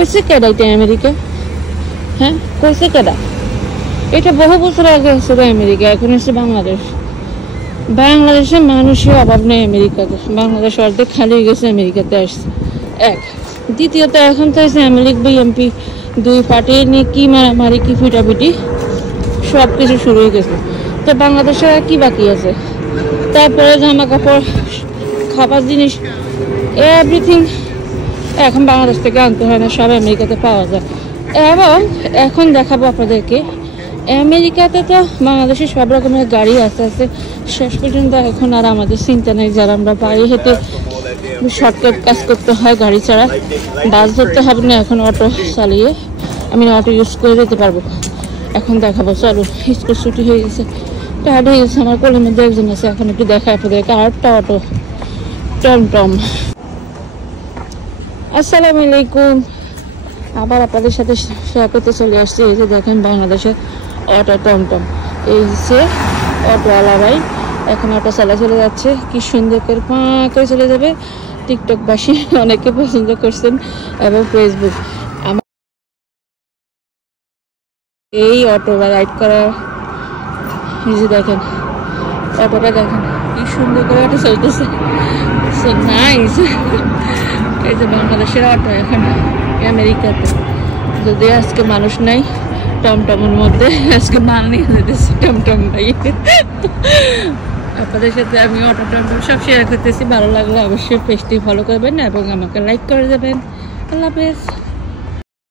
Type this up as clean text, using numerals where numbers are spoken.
কইছে কেডা এটা আমেরিকা? হ্যাঁ, কইছে কেডা? এটা বহু বছর আগে ছিল আমেরিকা, এখন এসে বাংলাদেশ। বাংলাদেশে মানুষের অভাব নেই আমেরিকাতে। বাংলাদেশ অর্ধেক খালি হয়ে গেছে, আমেরিকাতে আসছে। এক দ্বিতীয়ত এখন তো এসে আমেরিক বিএমপি দুই পার্টি নিয়ে কি মারামারি, কি ফিটাফিটি সব কিছু শুরু হয়ে গেছে। তো বাংলাদেশে কি বাকি আছে? তারপরে জামা কাপড়, খাবার জিনিস, এভরিথিং এখন বাংলাদেশ থেকে আনতে হয় না, সব আমেরিকাতে পাওয়া যায়। এবং এখন দেখাবো আপনাদেরকে, আমেরিকাতে তো বাংলাদেশে সব রকমের গাড়ি আছে আছে শেষ পর্যন্ত। এখন আর আমাদের চিন্তা নেই, যারা আমরা পায়ে হেঁটে শর্টকাট কাজ করতে হয় গাড়ি ছাড়া, বাস ধরতে হবে না, এখন অটো চালিয়ে আমি অটো ইউজ করে যেতে পারবো। এখন দেখাবো, চলো। স্কুল ছুটি হয়ে গেছে, টায়ার্ড হয়ে গেছে, আমার কোলের মধ্যে একজন আছে। এখন একটু দেখায় আপনাদেরকে আরেকটা অটো, টমটম। আসসালামু আলাইকুম, আবার আপনাদের সাথে শেয়ার করতে চলে আসছি। এই যে দেখেন বাংলাদেশের অটো, টমটম। এই যে অটোওয়ালা ভাই এখন অটো চালা চলে যাচ্ছে, কি সুন্দর করে পাঁ করে চলে যাবে। টিকটকবাসী অনেকে পছন্দ করছেন এবং ফেসবুক। আমার এই অটো রাইড করা, এই যে দেখেন অটোটা, দেখেন কি সুন্দর করে অটো চলতেছে, সো নাইস। এই যে বাংলাদেশের অটো এখন আমেরিকাতে। যদি আজকে মানুষ নাই টমটমের মধ্যে, আজকে মাল নিয়ে যেতেছি টমটম ভাই। আপনাদের সাথে আমি অটো টমটম সব শেয়ার করতেছি। ভালো লাগলে অবশ্যই পেজটি ফলো করবেন এবং আমাকে লাইক করে দেবেন। আল্লাহ হাফেজ।